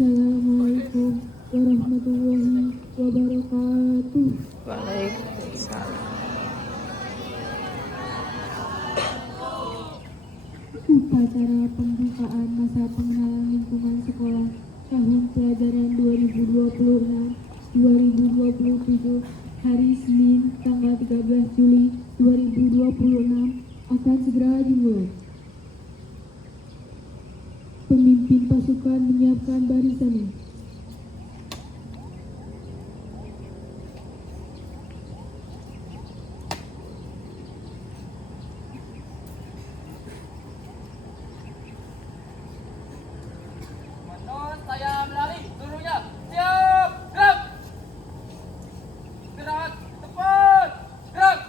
Assalamualaikum warahmatullahi wabarakatuh. Waalaikumsalam. Upacara pembukaan masa pengenalan lingkungan sekolah tahun pelajaran 2026-2027 hari Senin tanggal 13 Juli 2026 akan segera dimulai. Pemimpin pasukan menyiapkan barisannya. Saya melari, seluruhnya siap, gerak. Gerak, tepat, gerak.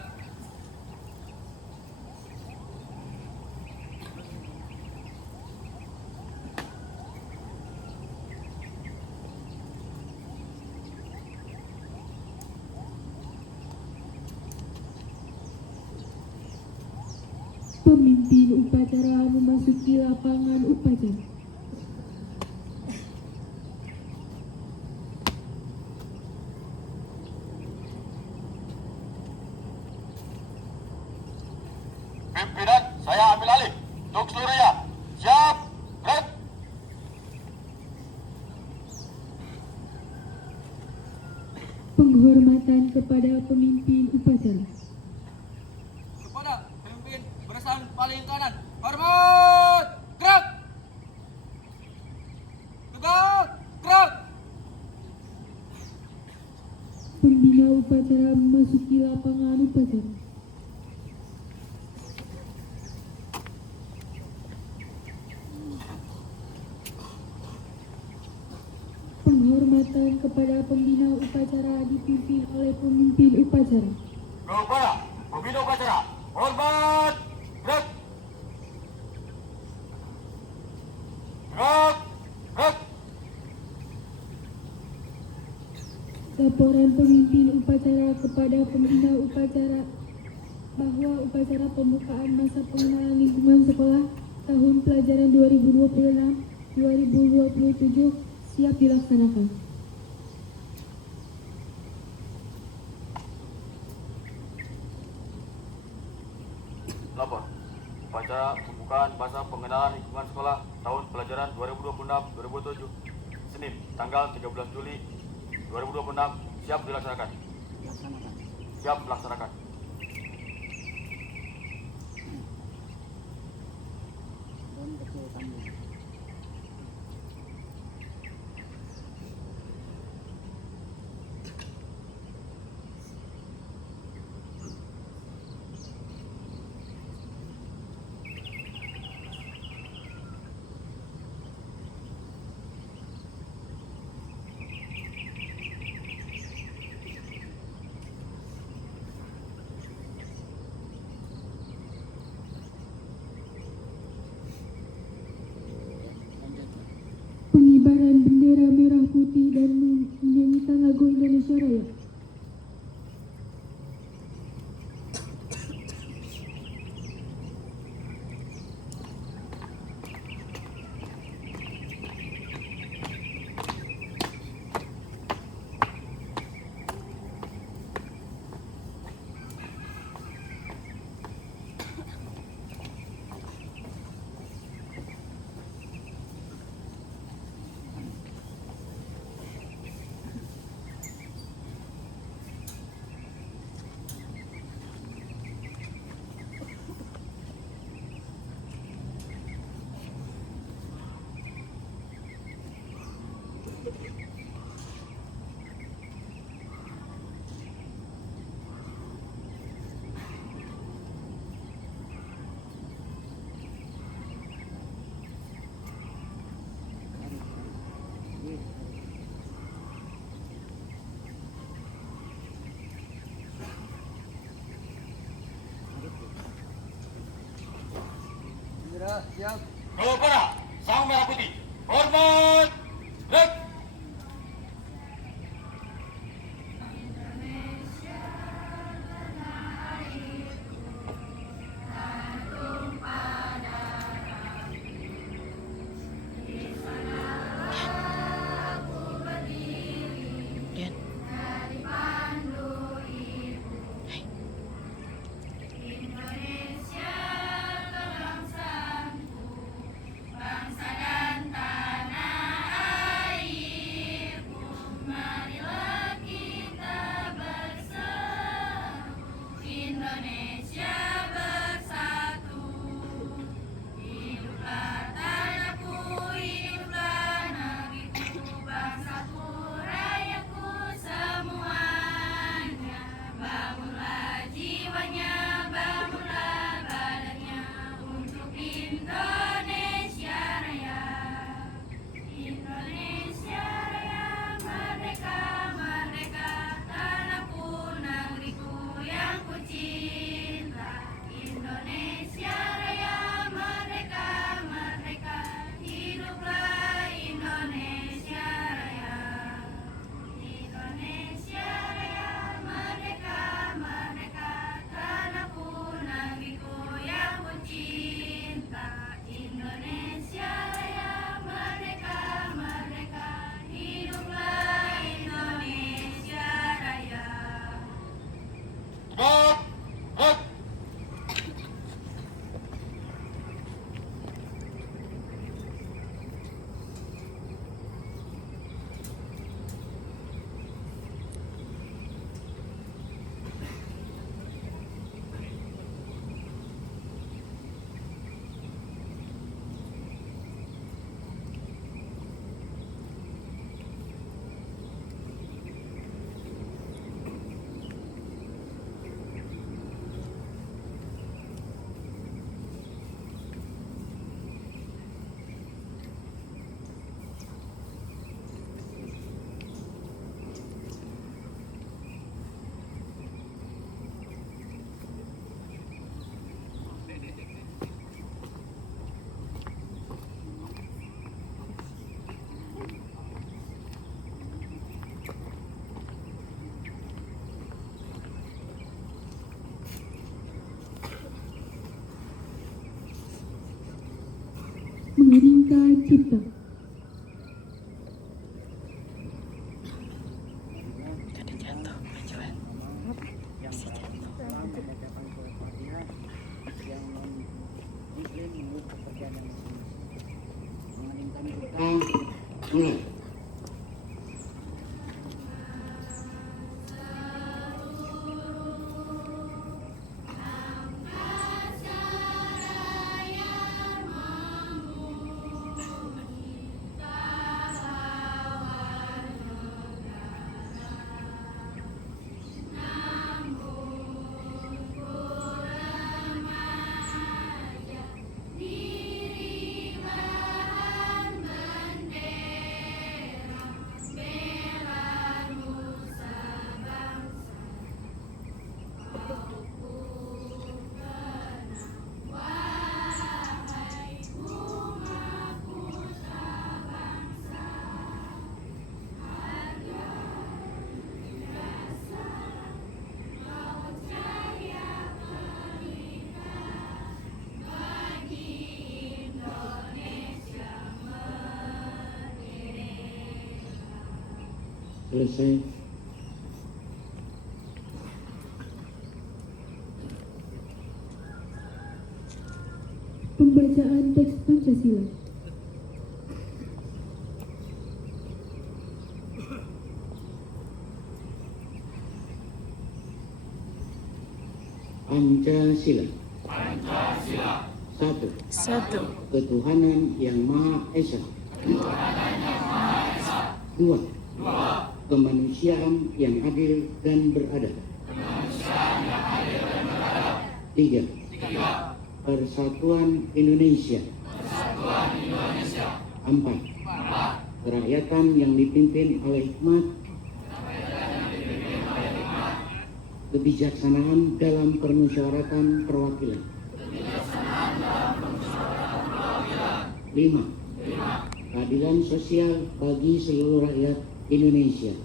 Pemimpin upacara memasuki lapangan upacara. Pimpinan, saya ambil alih. Untuk seluruhnya, siap, gerak. Penghormatan kepada pemimpin upacara. Kepada pemimpin barisan paling kanan, hormat, gerak. Tegak, gerak. Pembina upacara memasuki lapangan upacara. Penghormatan kepada pembina upacara dipimpin oleh pemimpin upacara. Kepada pembina upacara, hormat, gerak. Gerak, gerak. Laporan pemimpin upacara kepada pembina upacara bahwa upacara pembukaan masa pengenalan lingkungan sekolah tahun pelajaran 2026-2027 siap dilaksanakan. Lapor. Upacara pembukaan masa pengenalan lingkungan sekolah tahun pelajaran 2026-2027 Senin tanggal 13 Juli 2026 siap dilaksanakan. Siap dilaksanakan. Pengibaran bendera merah putih dan menyanyikan lagu Indonesia Raya. Siap. Kepada sang merah putih, hormat, gerak. Rinka Cipta. Mulai. Selesai. Pembacaan teks Pancasila. Pancasila. Satu. Ketuhanan yang Maha Esa. Dua. Kemanusiaan yang adil dan beradab. Tiga. Persatuan Indonesia. Empat. Kerakyatan yang dipimpin oleh hikmat, kebijaksanaan dalam permusyawaratan perwakilan. 5. Keadilan sosial bagi seluruh rakyat Indonesia.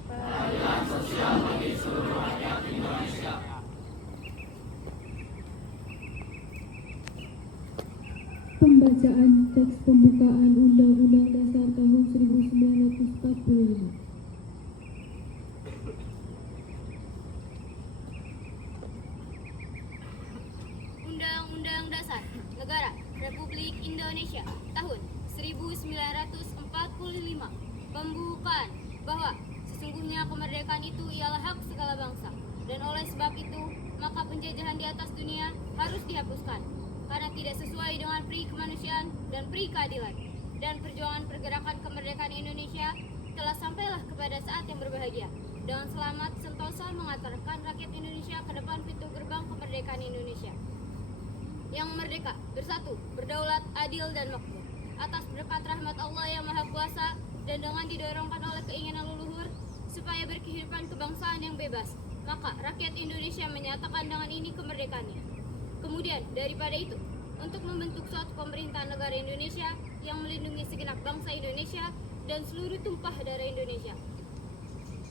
Pembacaan teks pembukaan Undang-Undang Dasar tahun 1945. Undang-Undang Dasar Negara Republik Indonesia tahun 1945. Pembukaan bahwa sesungguhnya kemerdekaan itu ialah hak segala bangsa, dan oleh sebab itu maka penjajahan di atas dunia harus dihapuskan karena tidak sesuai dengan pri kemanusiaan dan pri keadilan. Dan perjuangan pergerakan kemerdekaan Indonesia telah sampailah kepada saat yang berbahagia. Dengan selamat sentosa mengantarkan rakyat Indonesia ke depan pintu gerbang kemerdekaan Indonesia yang merdeka, bersatu, berdaulat, adil, dan makmur. Atas berkat rahmat Allah yang Maha Kuasa dan dengan didorongkan oleh keinginan leluhur supaya berkehidupan kebangsaan yang bebas, maka rakyat Indonesia menyatakan dengan ini kemerdekaannya. Kemudian daripada itu, untuk membentuk suatu pemerintahan negara Indonesia yang melindungi segenap bangsa Indonesia dan seluruh tumpah darah Indonesia,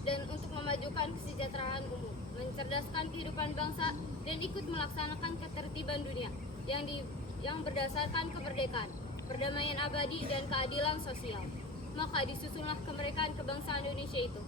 dan untuk memajukan kesejahteraan umum, mencerdaskan kehidupan bangsa, dan ikut melaksanakan ketertiban dunia yang berdasarkan kemerdekaan, perdamaian abadi, dan keadilan sosial. Maka disusunlah kemerdekaan kebangsaan Indonesia itu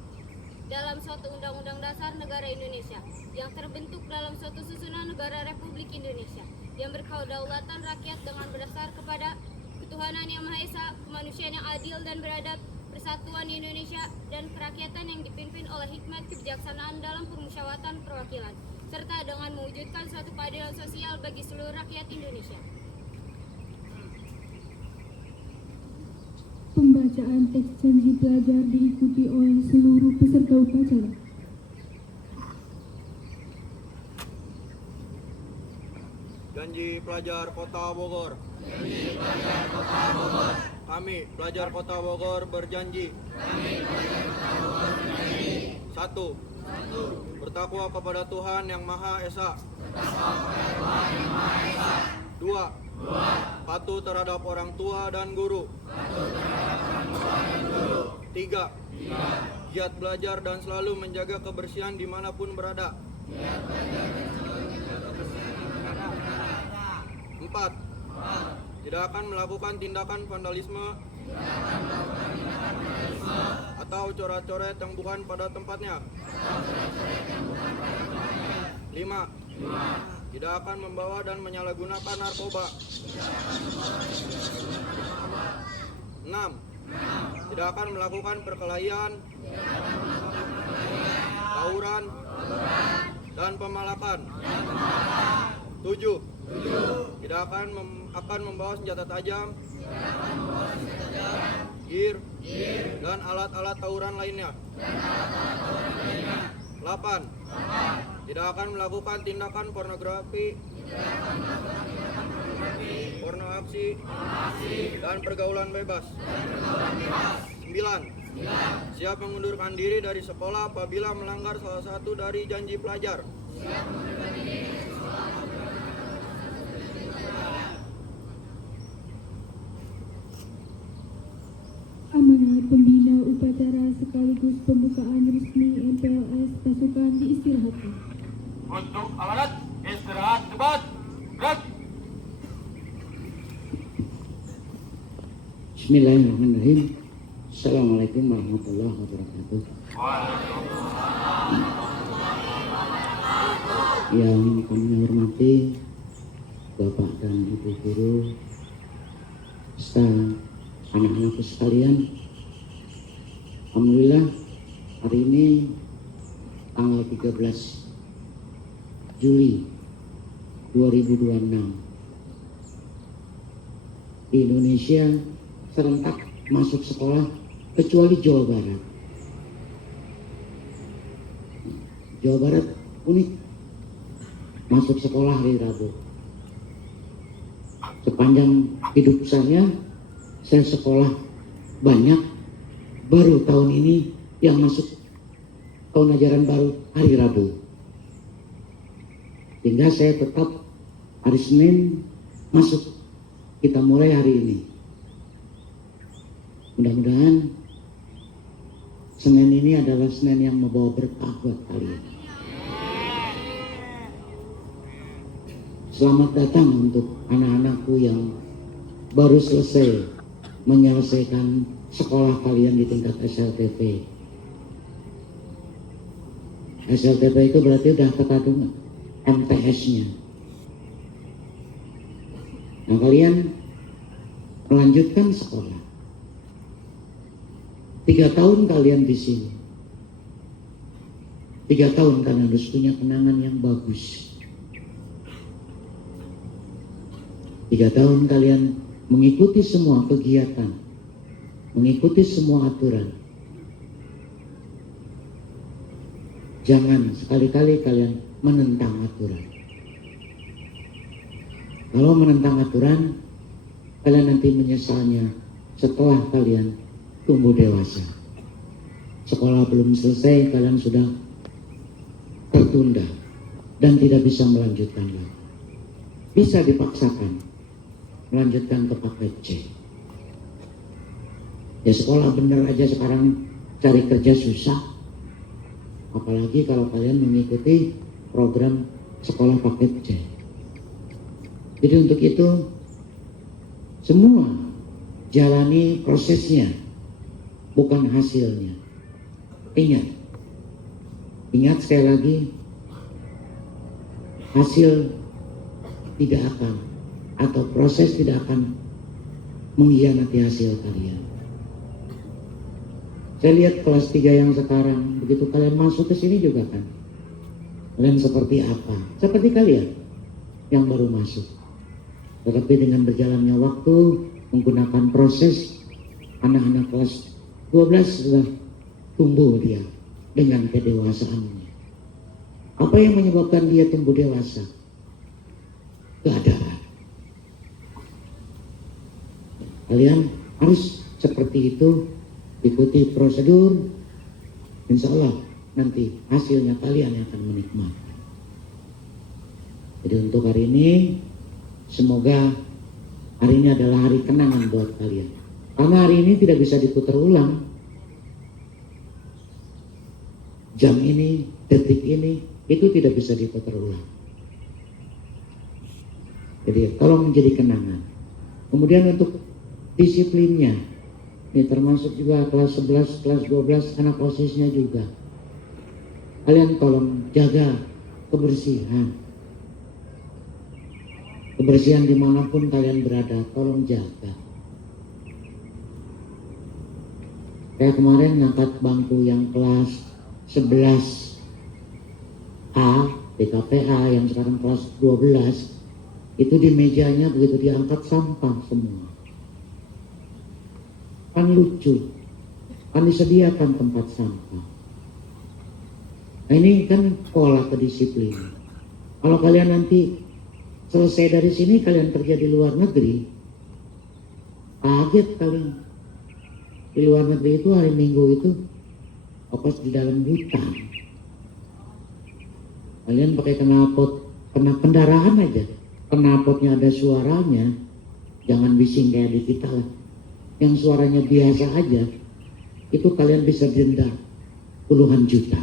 dalam suatu undang-undang dasar negara Indonesia yang terbentuk dalam suatu susunan negara Republik Indonesia yang berkedaulatan rakyat dengan berdasar kepada ketuhanan yang Maha Esa, kemanusiaan yang adil dan beradab, persatuan Indonesia, dan kerakyatan yang dipimpin oleh hikmat kebijaksanaan dalam permusyawaratan perwakilan, serta dengan mewujudkan suatu keadilan sosial bagi seluruh rakyat Indonesia. Pembacaan teks janji pelajar diikuti oleh seluruh peserta upacara. Janji pelajar Kota Bogor. Kami, pelajar Kota Bogor, berjanji. 1. Bertakwa kepada Tuhan Yang Maha Esa. 2. Patuh terhadap orang tua dan guru. 3. Giat belajar dan selalu menjaga kebersihan dimanapun berada. 4. tidak akan melakukan tindakan vandalisme atau coret-coret yang bukan pada tempatnya. 5. Tidak akan membawa dan menyalahgunakan narkoba. 6. Tidak akan melakukan perkelahian, tawuran, dan pemalakan. 7. Tidak akan membawa senjata tajam, gear, dan alat-alat tawuran lainnya. 8. Tidak akan melakukan tindakan pornografi, pornografi, dan pergaulan bebas. 9. Siap mengundurkan diri dari sekolah apabila melanggar salah satu dari janji pelajar. Amanat pembina upacara sekaligus pembukaan resmi MPLS pasukan diistirahatkan. Untuk amanat, istirahat cepat. Gerak. Bismillahirrahmanirrahim. Assalamualaikum warahmatullahi wabarakatuh. Yang kami hormati Bapak dan Ibu guru, serta anak-anakku sekalian. Alhamdulillah hari ini tanggal 13 Juli 2026 di Indonesia serentak masuk sekolah kecuali Jawa Barat. Jawa Barat unik, masuk sekolah hari Rabu. Sepanjang hidup saya sekolah banyak, baru tahun ini yang masuk tahun ajaran baru hari Rabu. Sehingga saya tetap hari Senin masuk, kita mulai hari ini. Mudah-mudahan Senin ini adalah Senin yang membawa berkah buat kalian. Selamat datang untuk anak-anakku yang baru selesai menyelesaikan sekolah kalian di tingkat SLTP. SLTP itu berarti udah ketadungan MTS-nya. Nah, kalian melanjutkan sekolah. 3 tahun kalian di sini. 3 tahun kalian harus punya kenangan yang bagus. 3 tahun kalian mengikuti semua kegiatan, mengikuti semua aturan. Jangan sekali-kali kalian menentang aturan. Kalau menentang aturan, kalian nanti menyesalnya setelah kalian tumbuh dewasa. Sekolah belum selesai, kalian sudah tertunda dan tidak bisa melanjutkan lagi. Bisa dipaksakan melanjutkan ke paket C. Ya sekolah bener aja sekarang cari kerja susah, apalagi kalau kalian mengikuti program sekolah paket C. Jadi untuk itu semua jalani prosesnya, bukan hasilnya. Ingat sekali lagi, hasil tidak akan, atau proses tidak akan mengkhianati hasil kalian. Saya lihat kelas 3 yang sekarang, begitu kalian masuk ke sini juga kan, kalian seperti apa? Seperti kalian yang baru masuk. Tetapi dengan berjalannya waktu, menggunakan proses, anak-anak kelas 12 sudah tumbuh dia dengan kedewasaannya. Apa yang menyebabkan dia tumbuh dewasa? Keadaan. Kalian harus seperti itu, ikuti prosedur. Insya Allah nanti hasilnya kalian yang akan menikmati. Jadi untuk hari ini, semoga hari ini adalah hari kenangan buat kalian. Karena hari ini tidak bisa diputar ulang. Jam ini, detik ini, itu tidak bisa diputar ulang. Jadi tolong menjadi kenangan. Kemudian untuk disiplinnya, ini termasuk juga kelas 11, kelas 12, anak OSISnya juga. Kalian tolong jaga kebersihan. Kebersihan dimanapun kalian berada, tolong jaga. Kayak kemarin ngangkat bangku yang kelas 11A, PKPA yang sekarang kelas 12, itu di mejanya begitu diangkat sampah semua. Kan lucu, kan disediakan tempat sampah. Nah ini kan pola kedisiplinan. Kalau kalian nanti selesai dari sini kalian kerja di luar negeri, kaget kalian. Di luar negeri itu hari Minggu itu opas di dalam hutan. Kalian pakai knalpot, kena kendaraan aja. Knalpotnya ada suaranya, jangan bising kayak di kita lah. Yang suaranya biasa aja, itu kalian bisa denda puluhan juta.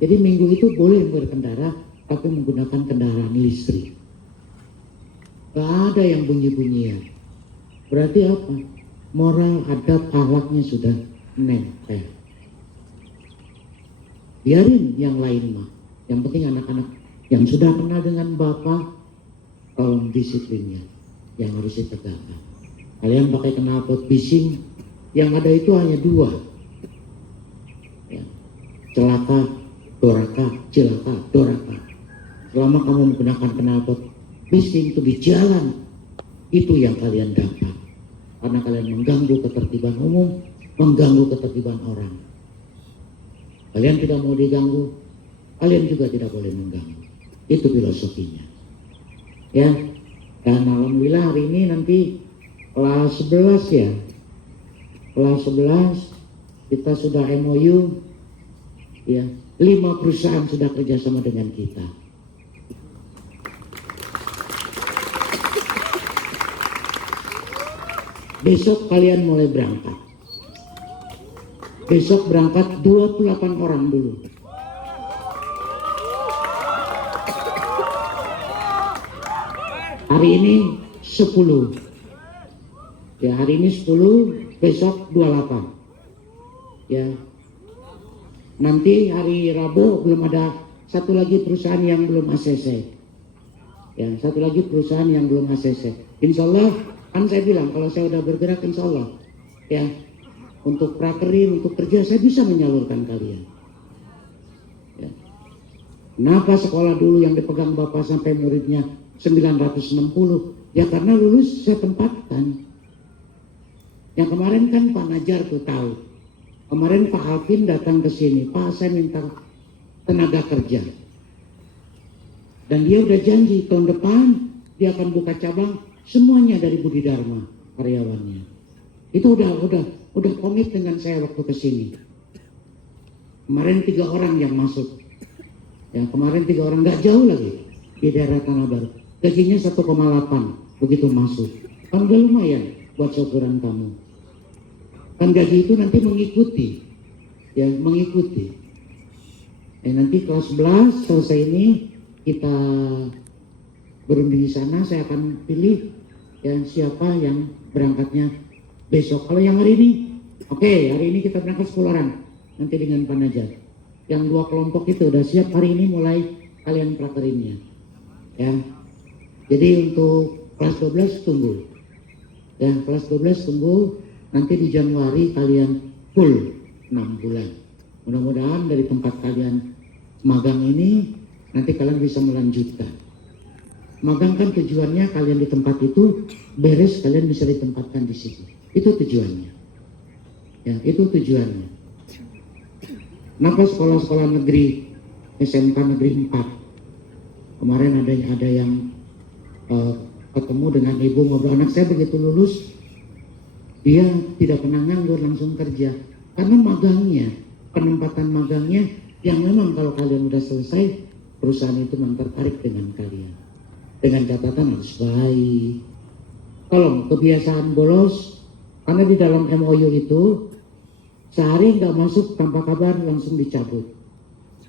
Jadi Minggu itu boleh berkendara, tapi menggunakan kendaraan listrik. Gak ada yang bunyi-bunyian. Berarti apa? Moral, adab, akhlaknya sudah nempel. Biarin yang lain mah. Yang penting anak-anak yang sudah kenal dengan Bapak, tolong disiplinnya yang harus ditegakkan. Kalian pakai knalpot bising, yang ada itu hanya dua. Ya. Celaka, doraka, cilaka, doraka. Selama kamu menggunakan knalpot bising itu di jalan, itu yang kalian dapat. Karena kalian mengganggu ketertiban umum, mengganggu ketertiban orang. Kalian tidak mau diganggu, kalian juga tidak boleh mengganggu. Itu filosofinya. Ya, dan alhamdulillah hari ini nanti kelas 11 ya. Kelas 11 kita sudah MOU ya, 5 perusahaan sudah kerjasama dengan kita. Besok kalian mulai berangkat. Besok berangkat 28 orang dulu. Hari ini 10. Ya, hari ini 10, besok 28. Ya. Nanti hari Rabu belum ada satu lagi perusahaan yang belum ACC. Ya, satu lagi perusahaan yang belum ACC. Insya Allah, kan saya bilang kalau saya udah bergerak insya Allah. Ya, untuk prakerin, untuk kerja saya bisa menyalurkan kalian. Ya. Kenapa sekolah dulu yang dipegang Bapak sampai muridnya 960? Ya karena lulus saya tempatkan. Yang kemarin kan Pak Najar tuh tahu. Kemarin Pak Alvin datang ke sini, Pak saya minta tenaga kerja. Dan dia udah janji tahun depan dia akan buka cabang semuanya dari Budi Dharma karyawannya. Itu udah komit dengan saya waktu ke sini. Kemarin 3 orang yang masuk. Ya kemarin 3 orang, nggak jauh lagi di daerah Tanah Baru. Gajinya 1,8 begitu masuk. Kan udah lumayan buat syukuran kamu. Kan gaji itu nanti mengikuti. Ya mengikuti. Nanti kelas 11 selesai ini kita berunding di sana. Saya akan pilih ya siapa yang berangkatnya besok. Kalau yang hari ini, oke, hari ini kita berangkat 10 orang. Nanti dengan Pak Najar. Yang 2 kelompok itu udah siap hari ini mulai kalian prakerinnya. Ya. Jadi untuk kelas 12 tunggu. Ya, kelas 12 tunggu. Nanti di Januari kalian full 6 bulan. Mudah-mudahan dari tempat kalian magang ini nanti kalian bisa melanjutkan. Magang kan tujuannya kalian di tempat itu beres, kalian bisa ditempatkan di situ. Itu tujuannya. Ya, itu tujuannya. Kenapa sekolah-sekolah negeri SMK negeri 4 kemarin ada yang ketemu dengan ibu ngobrol, anak saya begitu lulus dia tidak pernah nganggur, langsung kerja karena magangnya, penempatan magangnya yang memang kalau kalian udah selesai perusahaan itu memang tertarik dengan kalian dengan catatan harus baik. Tolong kebiasaan bolos, karena di dalam MOU itu sehari nggak masuk tanpa kabar langsung dicabut,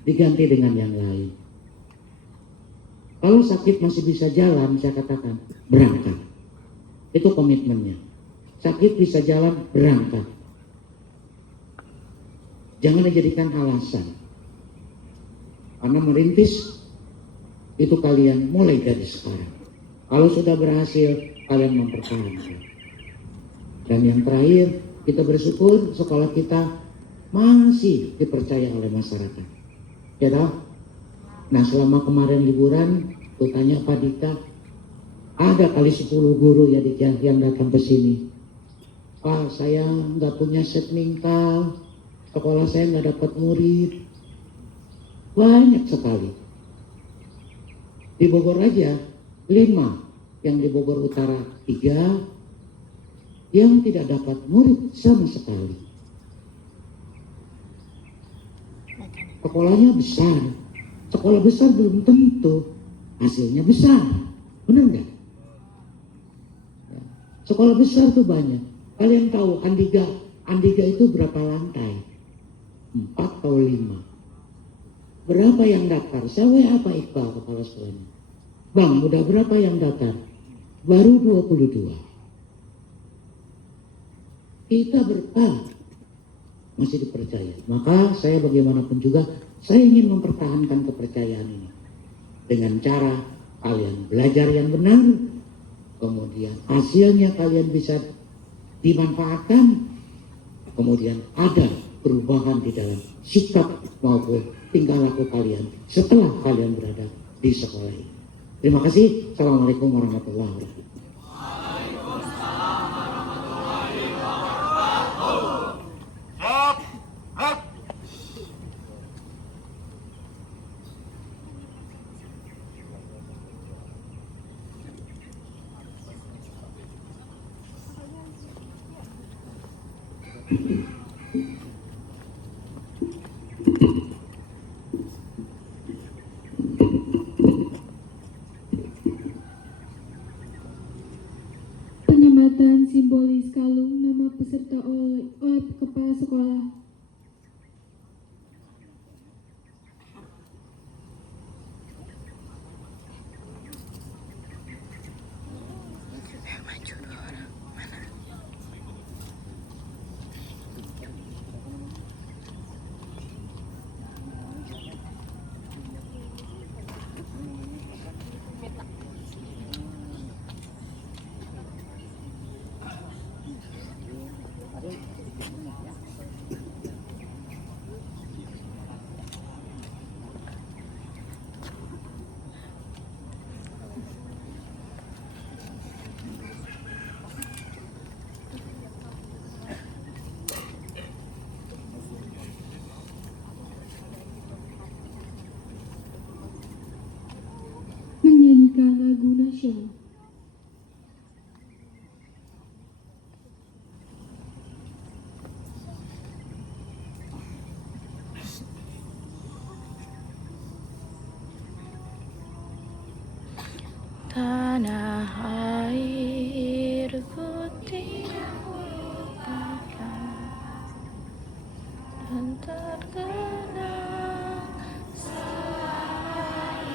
diganti dengan yang lain. Kalau sakit masih bisa jalan, saya katakan berangkat. Itu komitmennya. Sakit bisa jalan, berangkat. Jangan dijadikan alasan. Karena merintis itu kalian mulai dari sekarang. Kalau sudah berhasil, kalian mempertahankan. Dan yang terakhir, kita bersyukur sekolah kita masih dipercaya oleh masyarakat. Ya toh? Nah, selama kemarin liburan, tuh tanya Pak Dika, ada kali 10 guru ya yang datang ke sini. Pak, saya nggak punya set mingkal, sekolah saya nggak dapat murid. Banyak sekali. Di Bogor aja 5, yang di Bogor Utara 3, yang tidak dapat murid sama sekali. Sekolahnya besar. Sekolah besar belum tentu hasilnya besar. Benar nggak? Ya. Sekolah besar tuh banyak. Kalian tahu Andiga itu berapa lantai? 4 atau 5. Berapa yang daftar? Saya WA Pak Iqbal, kepala sekolahnya. Bang, udah berapa yang daftar? Baru 22. Kita berkah masih dipercaya. Maka saya bagaimanapun juga, saya ingin mempertahankan kepercayaan ini. Dengan cara kalian belajar yang benar, kemudian hasilnya kalian bisa dimanfaatkan, kemudian ada perubahan di dalam sikap maupun tingkah laku kalian setelah kalian berada di sekolah ini. Terima kasih. Assalamualaikum warahmatullahi wabarakatuh. Siap, gerak. Penyematan simbolis kalung nama peserta oleh kepala sekolah. Menyanyikan lagu nasional. Tanah airku terlupakan dan terkenang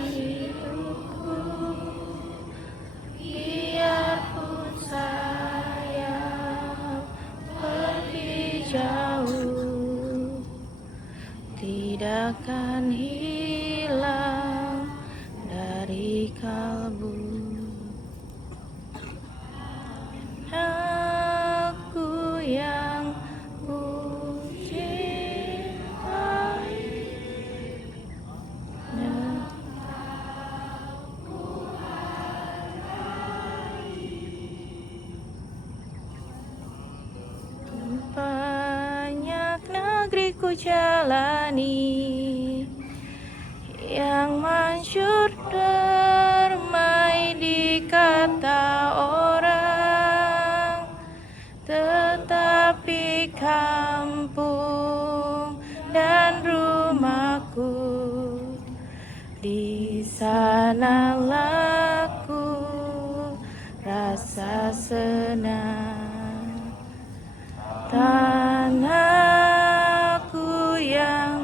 hidupku, biarpun saya pergi jauh, tidak akan hilang dari kalbu. Aku yang ku cintai dan banyak negeri ku jalani yang mansyur damai di kata orang, tetapi kampung dan rumahku di sanalah ku rasa senang. Tanahku yang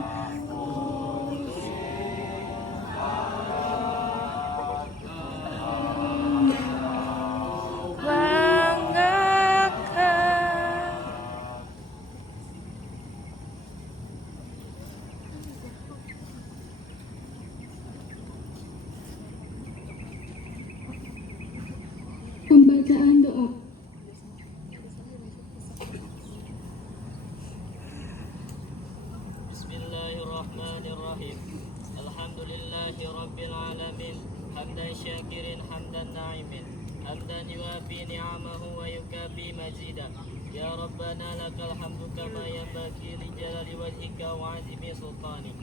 bangsa الرحمن الرحيم الحمد لله رب العالمين حمدا شاكرا حمدا ناعما حمدا يوافي نعمه ويكافي مزيدا يا ربنا لك الحمد كما ينبغي لجلال وجهك وعظيم سلطانك.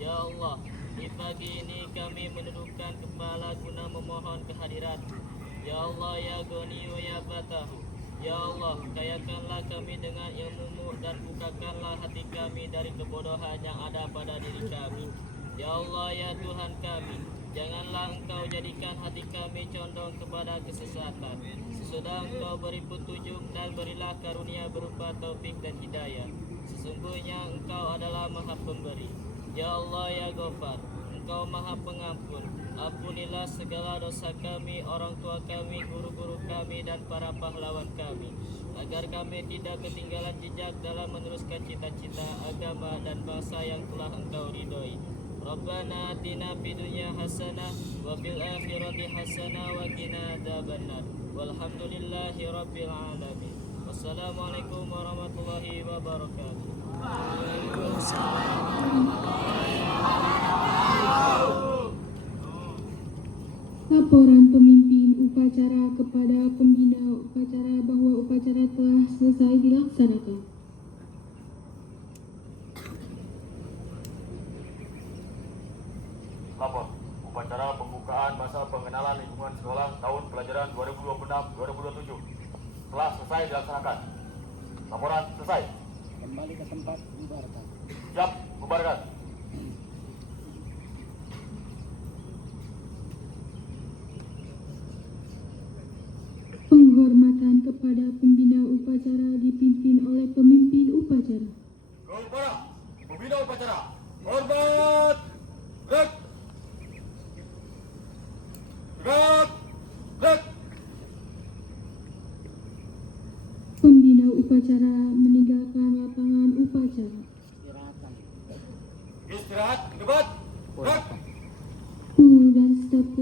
Ya Allah, di pagi ini kami menundukkan kepala guna memohon kehadirat. Ya Allah, ya Goni wa ya Fatahu. Ya Allah, kayakanlah kami dengan ilmu-Mu dan bukakanlah hati kami dari kebodohan yang ada pada diri kami. Ya Allah, ya Tuhan kami, janganlah Engkau jadikan hati kami condong kepada kesesatan. Sesudah Engkau beri petunjuk dan berilah karunia berupa taufik dan hidayah. Sesungguhnya Engkau adalah Maha Pemberi. Ya Allah, ya Ghafar, Engkau Maha Pengampun. Ampunilah segala dosa kami, orang tua kami, guru-guru kami, dan para pahlawan kami, agar kami tidak ketinggalan jejak dalam meneruskan cita-cita agama dan bangsa yang telah Engkau ridhoi. Rabbana atina fid dunya hasanah wa fil akhirati hasanah wa qina adzabannar. Walhamdulillahi rabbil alamin. Wassalamualaikum warahmatullahi wabarakatuh. Laporan pemimpin upacara kepada pembina upacara bahwa upacara telah selesai dilaksanakan. Lapor, upacara pembukaan masa pengenalan lingkungan sekolah tahun pelajaran 2026-2027 telah selesai dilaksanakan. Laporan selesai. Kembali ke tempat, bubarkan. Siap, bubarkan. Penghormatan kepada pembina upacara dipimpin oleh pemimpin upacara. Kepada pembina upacara, hormat, gerak, gerak, gerak. Pembina upacara meninggalkan lapangan upacara. Istirahat, debat, gerak. Dulu dan stop.